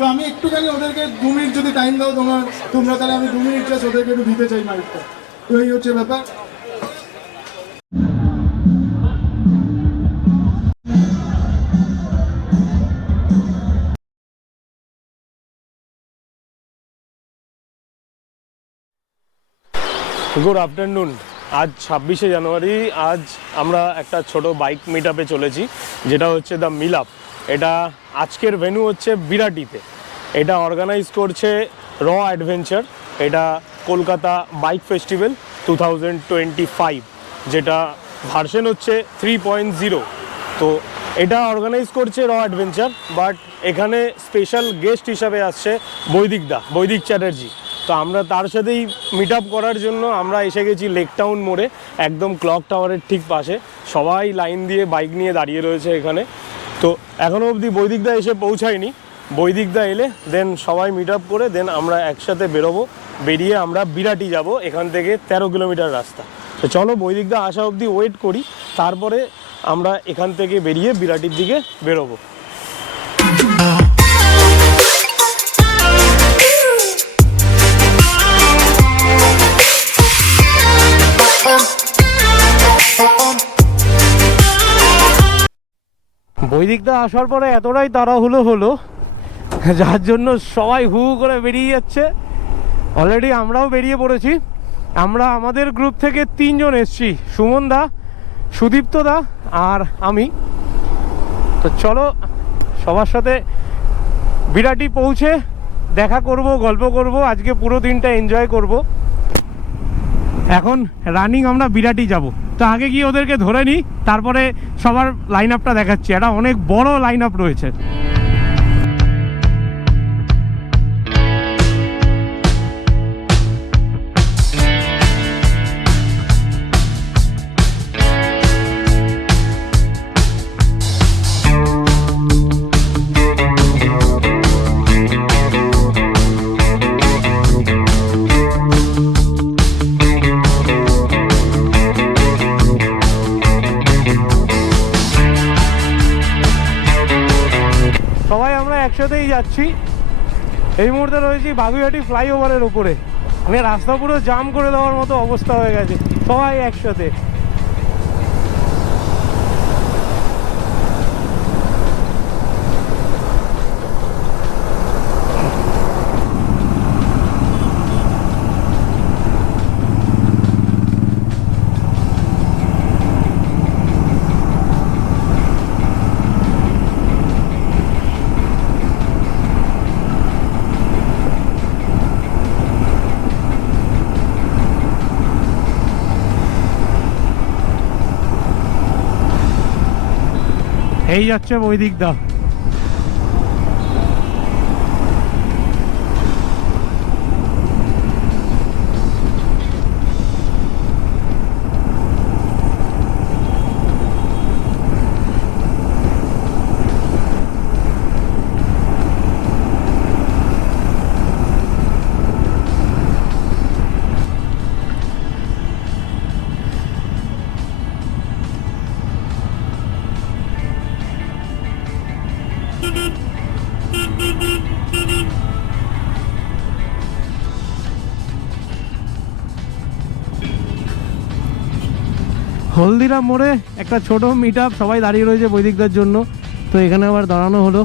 তো আমি একটুখানি ওদেরকে 2 মিনিট যদি টাইম দাও তোমরা, তাহলে আমি 2 মিনিট জাস্ট ওদেরকে একটু দিতে চাই মাইকটা। তো এই হচ্ছে ব্যাপার। Good afternoon. আজ 26শে জানুয়ারি। আজ আমরা একটা ছোট বাইক মিট আপে চলেছি, যেটা হচ্ছে দ্য মিল আপ। এটা আজকের ভেন্যু হচ্ছে বিরাটিতে। এটা অর্গানাইজ করছে র অ্যাডভেঞ্চার। এটা কলকাতা বাইক ফেস্টিভ্যাল 2025, যেটা ভার্সন হচ্ছে 3.0। তো এটা অর্গানাইজ করছে র অ্যাডভেঞ্চার, বাট এখানে স্পেশাল গেস্ট হিসাবে আসছে বৈদিক চ্যাটার্জি। তো আমরা তার সাথেই মিট আপ করার জন্য আমরা এসে গেছি লেক টাউন মোড়ে, একদম ক্লক টাওয়ারের ঠিক পাশে। সবাই লাইন দিয়ে বাইক নিয়ে দাঁড়িয়ে রয়েছে এখানে। তো এখনও অবধি বৈদিকদা এসে পৌঁছায়নি। বৈদিকদা এলে দেন সবাই মিট আপ করে দেন আমরা একসাথে বেরোবো। বেরিয়ে আমরা বিরাটি যাব, এখান থেকে 13 কিলোমিটার রাস্তা। তো চলো বৈদিকদা আসা অবধি ওয়েট করি, তারপরে আমরা এখান থেকে বেরিয়ে বিরাটির দিকে বেরোবো। বৈদিকদা আসার পরে এতটাই তাড়াহুড়ো হলো, যার জন্য সবাই হু করে বেরিয়ে যাচ্ছে। অলরেডি আমরাও বেরিয়ে পড়েছি। আমরা আমাদের গ্রুপ থেকে 3 জন এসছি, সুমন দা, সুদীপ্ত দা আর আমি। তো চলো সবার সাথে বিরাটি পৌঁছে দেখা করব, গল্প করব, আজকে পুরো দিনটা এনজয় করব। এখন রানিং আমরা বিরাটি যাব। তো আগে গিয়ে ওদেরকে ধরে নিই, তারপরে সবার লাইন আপটা দেখাচ্ছি। এটা অনেক বড় লাইন আপ রয়েছে। সবাই আমরা একসাথেই যাচ্ছি। এই মুহূর্তে রয়েছি বাগুইহাটি ফ্লাইওভারের উপরে। মানে রাস্তা পুরো জাম করে দেওয়ার মতো অবস্থা হয়ে গেছে, সবাই একসাথে। এই যাচ্ছে বৈদিকদা। হলদিরাম মোড়ে একটা ছোট মিট আপ, সবাই দাঁড়িয়ে রয়েছে বৈদিকদার জন্য। তো এখানে আবার দাঁড়ানো হলো।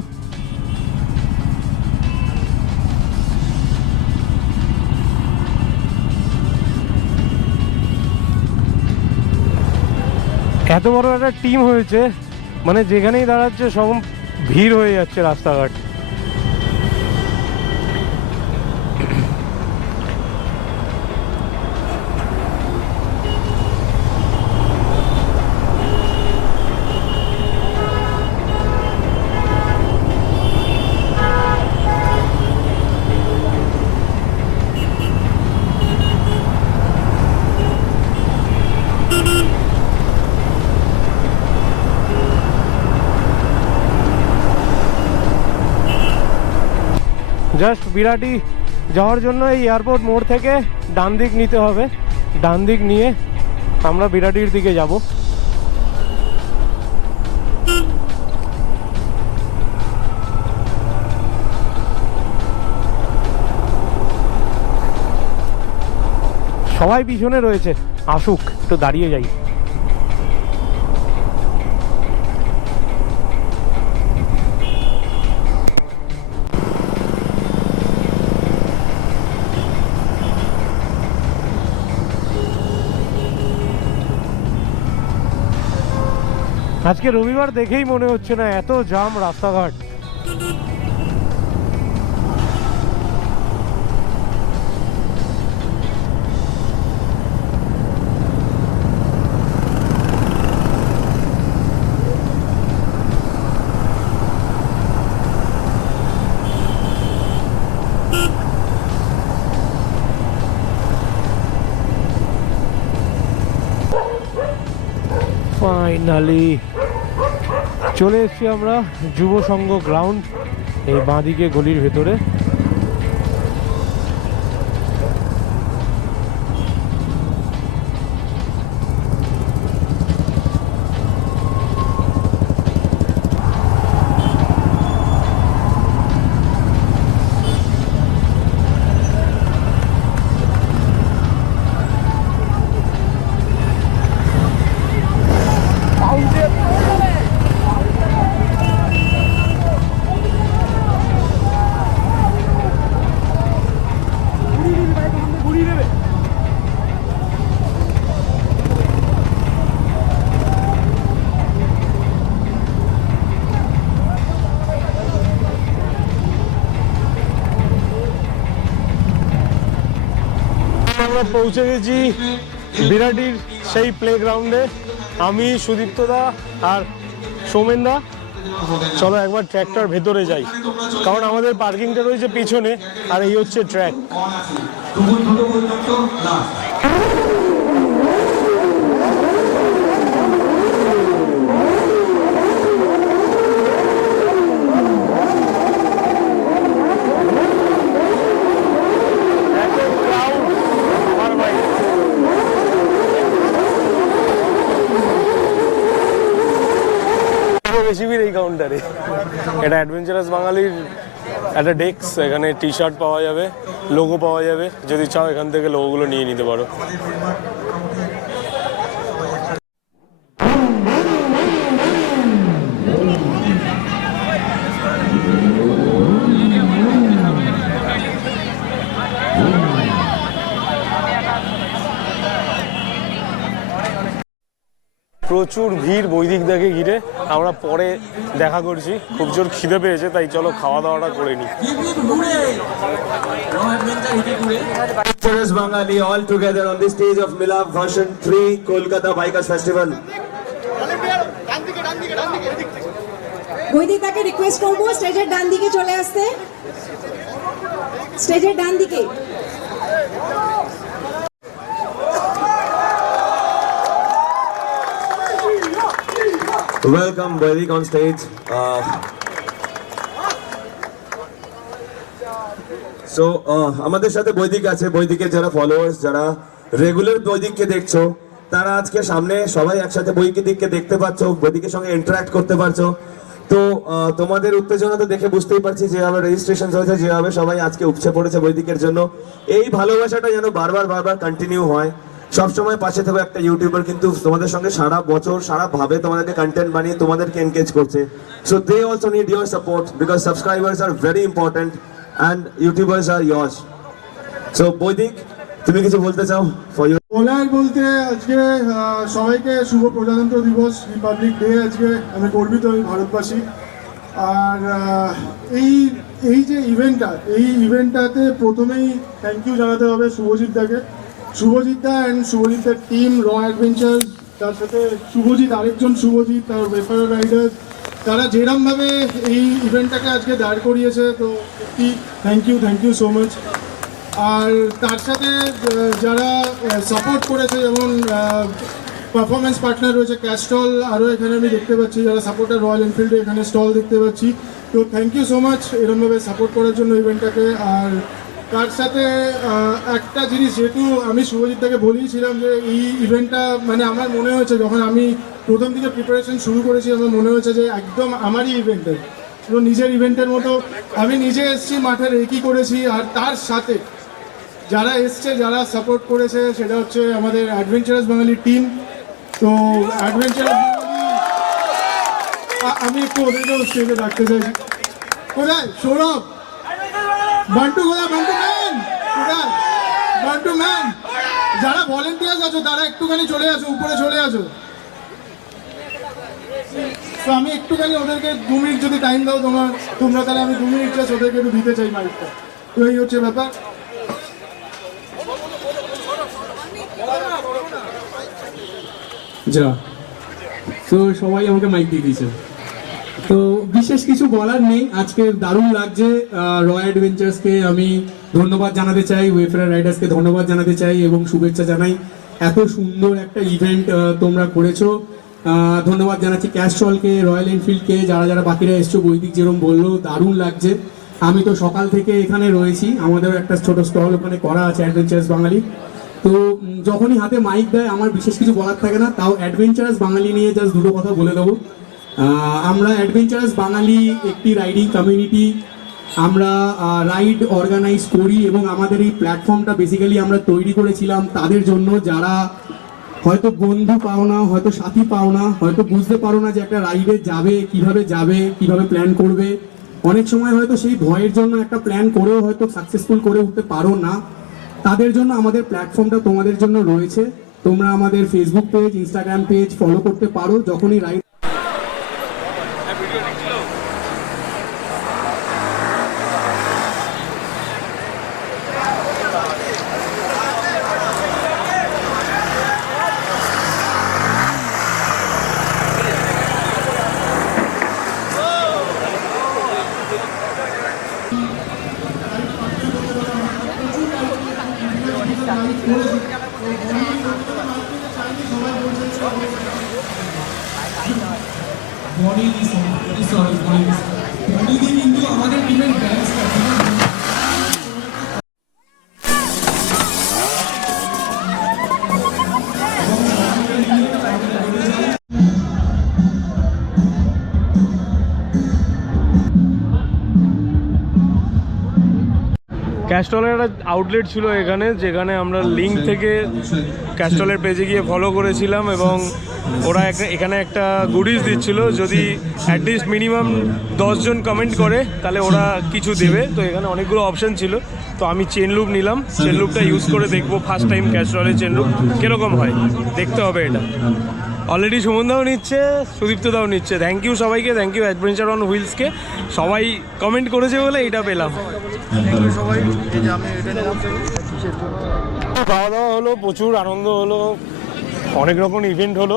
এত বড় একটা টিম হয়েছে, মানে যেখানেই দাঁড়াচ্ছে সব ভিড় হয়ে যাচ্ছে রাস্তাঘাট। জাস্ট বিরাটি যাওয়ার জন্য এই এয়ারপোর্ট মোড় থেকে ডান দিক নিতে হবে। ডান দিক নিয়ে আমরা বিরাটির দিকে যাব। সবাই পিছনে রয়েছে, আসুক, একটু দাঁড়িয়ে যাই। আজকে রবিবার দেখেই মনে হচ্ছে না এত জাম রাস্তাঘাট। ফাইনালি চলে এসেছি আমরা যুব সংঘ গ্রাউন্ড, এই বাঁদিকে গলির ভেতরে। আমরা পৌঁছে গেছি বিরাটির সেই প্লেগ্রাউন্ডে। আমি সুদীপ্তদা আর সৌমেনদা, চলো একবার ট্র্যাকটার ভেতরে যাই, কারণ আমাদের পার্কিংটা রয়েছে পিছনে আর এই হচ্ছে ট্র্যাক। বেশি ভিড় এই কাউন্টারে। এটা অ্যাডভেঞ্চারাস বাঙালির একটা ডেস্ক, এখানে টি শার্ট পাওয়া যাবে, লোগো পাওয়া যাবে, যদি চাও এখান থেকে লোগোগুলো নিয়ে নিতে পারো। প্রচুর ভিড় বৈদিক দাকে ঘিরে, আমরা পরে দেখা করছি। খুব জোর খিদে পেয়েছে, তাই চলো খাওয়া দাওয়াটা করে নিই। Bengali all together on the stage of Milap version 3 Kolkata Bikers Festival. বৈদিক তাকে রিকোয়েস্ট করবো স্টেজের ডান দিকে চলে আসতে, স্টেজের ডান দিকে। Welcome Vaidik on stage. আমাদের সাথে বৈদিক আছে। বৈদিকের যারা ফলোয়ার্স, যারা রেগুলার বৈদিককে দেখছো, তারা আজকে সামনে সবাই একসাথে বৈদিককে দেখতে পাচ্ছ, বৈদিকের সঙ্গে ইন্টারঅ্যাক্ট করতে পারছো। তো তোমাদের উত্তেজনা তো দেখে বুঝতেই পারছি, যেভাবে রেজিস্ট্রেশন হয়েছে, যেভাবে সবাই আজকে উপচে পড়েছে বৈদিকের জন্য। এই ভালোবাসাটা যেন বারবার কন্টিনিউ হয়। সবসময় পাশে থাকো একটা ইউটিউবার কিন্তু তোমাদের সঙ্গে সারা বছর সারা ভাবে তোমাদেরকে কন্টেন্ট বানিয়ে তোমাদেরকে এনগেজ করছে। So they also need your support because subscribers are very important and YouTubers are yours. So বৈদিক, তুমি কিছু বলতে চাও ফর ইউ? বলার বলতে আজকে সবাইকে শুভ প্রজাতন্ত্র দিবস, রিপাবলিক ডে। আজকে আমি গর্বিত, আমি ভারতবাসী। আর এই যে ইভেন্টটাতে প্রথমেই থ্যাংক ইউ জানাতে হবে শুভজিৎদাকে। শুভজিৎদা অ্যান্ড শুভজিৎদার টিম র অ্যাডভেঞ্চার, তার সাথে শুভজিৎ, আরেকজন শুভজিৎ, তার ওয়েফার রাইডার, তারা যেরমভাবে এই ইভেন্টটাকে আজকে দাঁড় করিয়েছে, তো থ্যাংক ইউ সো মাচ। আর তার সাথে যারা সাপোর্ট করেছে, যেমন পারফরমেন্স পার্টনার রয়েছে ক্যাস্টল, আরও এখানে আমি দেখতে পাচ্ছি যারা সাপোর্টার রয়্যাল এনফিল্ডে এখানে স্টল দেখতে পাচ্ছি। তো থ্যাংক ইউ সো মাচ এরমভাবে সাপোর্ট করার জন্য ইভেন্টটাকে। আর তার সাথে একটা জিনিস, যেহেতু আমি শুভজিৎদাকে বলেছিলাম যে এই ইভেন্টটা মানে আমার মনে হয়েছে, যখন আমি প্রথম দিকে প্রিপারেশন শুরু করেছি, আমার মনে হয়েছে যে একদম আমারই ইভেন্টের, নিজের ইভেন্টের মতো। আমি নিজে এসেছি, মাঠে রেকি করেছি, আর তার সাথে যারা এসছে, যারা সাপোর্ট করেছে, সেটা হচ্ছে আমাদের অ্যাডভেঞ্চারাস বাঙালি টিম। তো অ্যাডভেঞ্চারাস আমি একটু ওদেরকেও স্টেজে রাখতে চাইছি। কোথায় সৌরভ, বান্টু কোথায়, বান্টু ম্যান কোথায়, বান্টু ম্যান, যারা ভলেন্টিয়ার্স আছো তারা একটুখানি চলে আসো, উপরে চলে আসো। তো আমি একটুখানি ওদেরকে 2 মিনিট যদি টাইম দাও তোমরা, তাহলে আমি 2 মিনিট জাস্ট ওদেরকে একটু দিতে চাই মাইকটা। তো এই হচ্ছে ব্যাপার। যা তো সবাই আমাকে মাইক দিয়ে দিয়েছে, তো বিশেষ কিছু বলার নেই। আজকে দারুণ লাগছে। রয় অ্যাডভেঞ্চার্সকে আমি ধন্যবাদ জানাতে চাই, ওয়েফেয়ার রাইডার্সকে ধন্যবাদ জানাতে চাই এবং শুভেচ্ছা জানাই। এত সুন্দর একটা ইভেন্ট তোমরা করেছো। ধন্যবাদ জানাচ্ছি ক্যাস্ট্রলকে, রয়্যাল এনফিল্ডকে, যারা বাকিরা এসছো। বৈদিক যেরকম বললো দারুণ লাগছে। আমি তো সকাল থেকে এখানে রয়েছি, আমাদেরও একটা ছোট স্টল ওখানে করা আছে অ্যাডভেঞ্চার্স বাঙালি। তো যখনই হাতে মাইক দেয় আমার বিশেষ কিছু বলার থাকে না, তাও অ্যাডভেঞ্চারাস বাঙালি নিয়ে জাস্ট দুটো কথা বলে দেবো। আমরা অ্যাডভেঞ্চারাস বাঙালি একটি রাইডিং কমিউনিটি। আমরা রাইড অর্গানাইজ করি এবং আমাদের এই প্ল্যাটফর্মটা বেসিক্যালি আমরা তৈরি করেছিলাম তাদের জন্য, যারা হয়তো বন্ধু পাও না, হয়তো সাথী পাও না, হয়তো বুঝতে পারো না যে একটা রাইডে যাবে, কিভাবে প্ল্যান করবে। অনেক সময় হয়তো সেই ভয়ের জন্য একটা প্ল্যান করেও হয়তো সাকসেসফুল করে উঠতে পারো না। তাদের জন্য আমাদের প্ল্যাটফর্মটা তোমাদের জন্য রয়েছে। তোমরা আমাদের Facebook page, Instagram page follow করতে পারো। যখনই রাইড কিন্তু আমাদের টিমের ব্যাচ ক্যাস্টলের একটা আউটলেট ছিল এখানে, যেখানে আমরা লিঙ্ক থেকে ক্যাস্টলের পেজে গিয়ে ফলো করেছিলাম এবং ওরা এখানে একটা গুডিজ দিচ্ছিল, যদি অ্যাটলিস্ট মিনিমাম 10 জন কমেন্ট করে তাহলে ওরা কিছু দেবে। তো এখানে অনেকগুলো অপশান ছিল, তো আমি চেন লুপ নিলাম। চেন লুপটা ইউজ করে দেখবো ফার্স্ট টাইম ক্যাস্টলের চেন লুপ কীরকম হয়, দেখতে হবে এটা। অলরেডি সুমনদাও নিচ্ছে, সুদীপ্তদাও নিচ্ছে। থ্যাংক ইউ সবাইকে, থ্যাংক ইউ অ্যাডভেঞ্চার অন হুইলসকে। সবাই কমেন্ট করেছে বলে এটা পেলাম। সবাই খাওয়া দাওয়া হলো, প্রচুর আনন্দ হলো, অনেক রকম ইভেন্ট হলো।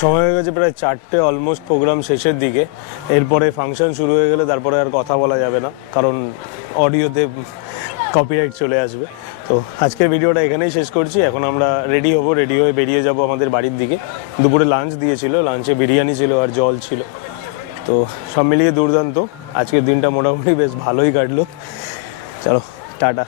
সময় হয়ে গেছে প্রায় 4টে, অলমোস্ট প্রোগ্রাম শেষের দিকে। এরপরে ফাংশন শুরু হয়ে গেলে তারপরে আর কথা বলা যাবে না, কারণ অডিওতে কপিরাইট চলে আসবে। তো আজকের ভিডিওটা এখানেই শেষ করছি। এখন আমরা রেডি হব, রেডি হয়ে বেরিয়ে যাব আমাদের বাড়ির দিকে। দুপুরে লাঞ্চ দিয়েছিল, লাঞ্চে বিরিয়ানি ছিল আর জল ছিল। তো সব মিলিয়ে দুর্দান্ত। আজকের দিনটা মোটামুটি বেশ ভালোই কাটলো। চলো টাটা।